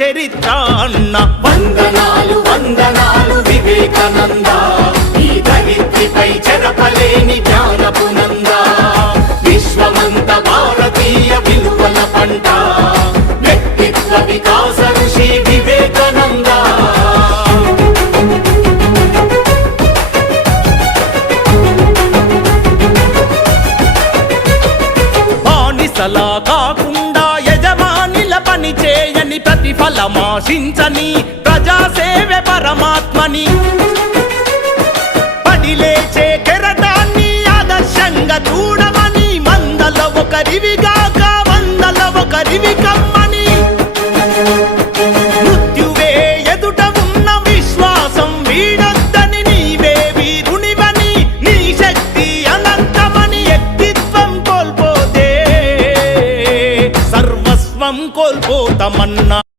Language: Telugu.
చరిత్ర అన్న వందనాలు వందనాలు వివేకానంద. ఈ ధరిత్రిపై చెరపలేని జ్ఞానపు నంద విశ్వమంత భారతీయ విలువల పంట. వ్యక్తిత్వ వికాస ఋషి వివేకానంద. బానిసలా కాకుండా యజమానిల పనిచే ఫలమాశించని ప్రజాసేవే పరమాత్మని. పడిలేచే కెరటాన్ని ఆదర్శంగా చూడమని మందల ఒకరివిగాక వందల ఒకరివి కమ్మని. మృత్యువే ఎదుట ఉన్న విశ్వాసం వీడద్దని నీవే వీరునివని నీ శక్తి అనంతమని వ్యక్తిత్వం కోల్పోతే సర్వస్వం కోల్పోతామన్నా.